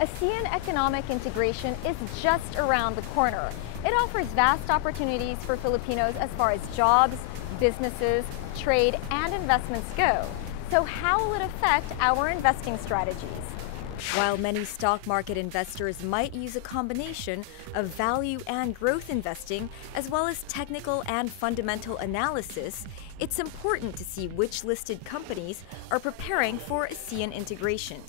Asean economic integration is just around the corner. It offers vast opportunities for Filipinos as far as jobs, businesses, trade, and investments go. So how will it affect our investing strategies? While many stock market investors might use a combination of value and growth investing, as well as technical and fundamental analysis, it's important to see which listed companies are preparing for Asean integration.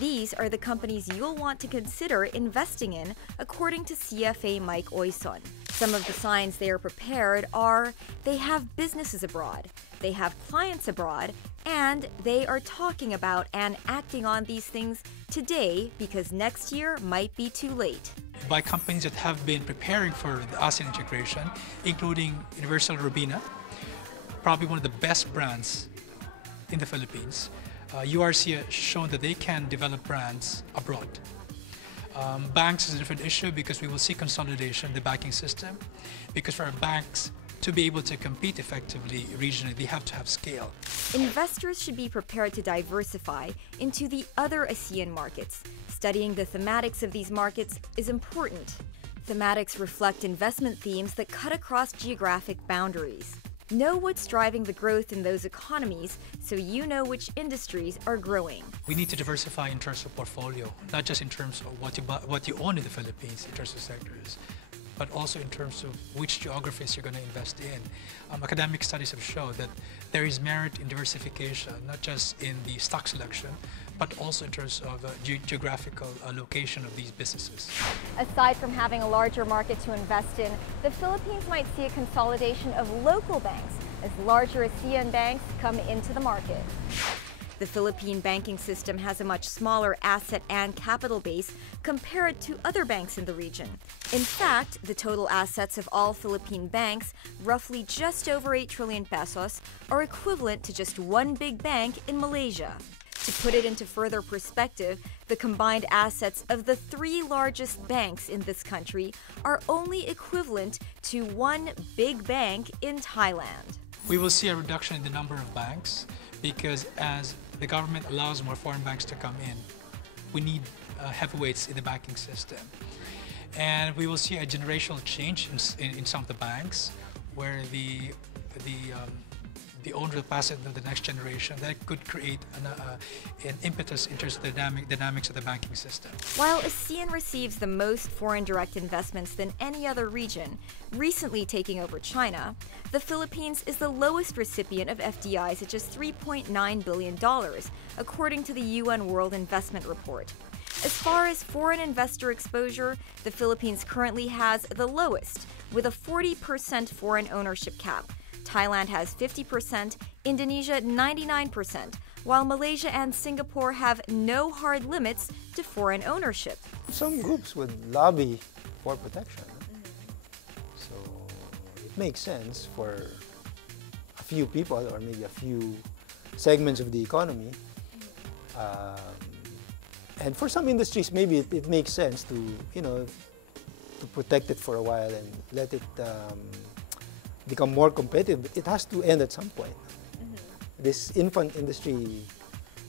These are the companies you'll want to consider investing in, according to CFA Mike Oison. Some of the signs they are prepared are they have businesses abroad, they have clients abroad, and they are talking about and acting on these things today because next year might be too late. By companies that have been preparing for the ASEAN integration, including Universal Robina, probably one of the best brands in the Philippines. URC has shown that they can develop brands abroad. Banks is a different issue because we will see consolidation in the banking system, because for our banks to be able to compete effectively regionally, they have to have scale. Investors should be prepared to diversify into the other ASEAN markets. Studying the thematics of these markets is important. Thematics reflect investment themes that cut across geographic boundaries. Know what's driving the growth in those economies so you know which industries are growing. We need to diversify in terms of portfolio, not just in terms of what you own in the Philippines in terms of sectors, but also in terms of which geographies you're going to invest in. Academic studies have shown that there is merit in diversification, not just in the stock selection, but also in terms of geographical location of these businesses. Aside from having a larger market to invest in, the Philippines might see a consolidation of local banks as larger ASEAN banks come into the market. The Philippine banking system has a much smaller asset and capital base compared to other banks in the region. In fact, the total assets of all Philippine banks, roughly just over 8 trillion pesos, are equivalent to just one big bank in Malaysia. To put it into further perspective, the combined assets of the 3 largest banks in this country are only equivalent to one big bank in Thailand. We will see a reduction in the number of banks because as the government allows more foreign banks to come in, we need heavyweights in the banking system. And we will see a generational change in some of the banks where the owner will pass it to the next generation. That could create an impetus in terms of the dynamics of the banking system. While ASEAN receives the most foreign direct investments than any other region, recently taking over China, the Philippines is the lowest recipient of FDIs at just $3.9 billion, according to the UN World Investment Report. As far as foreign investor exposure, the Philippines currently has the lowest, with a 40% foreign ownership cap. Thailand has 50%, Indonesia 99%, while Malaysia and Singapore have no hard limits to foreign ownership. Some groups would lobby for protection. So it makes sense for a few people or maybe a few segments of the economy. And for some industries, maybe it makes sense to, to protect it for a while and let it become more competitive. It has to end at some point. This infant industry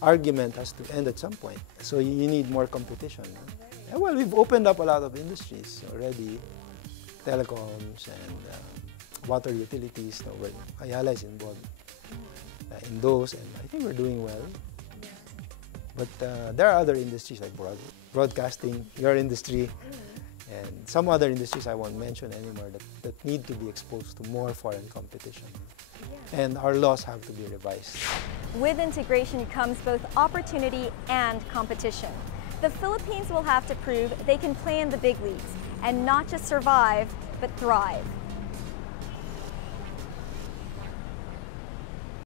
argument has to end at some point. So you need more competition. Well, we've opened up a lot of industries already, telecoms and water utilities. Ayala is involved in those, and I think we're doing well. But there are other industries like broadcasting, your industry, and some other industries I won't mention anymore that need to be exposed to more foreign competition. And our laws have to be revised. With integration comes both opportunity and competition. The Philippines will have to prove they can play in the big leagues and not just survive, but thrive.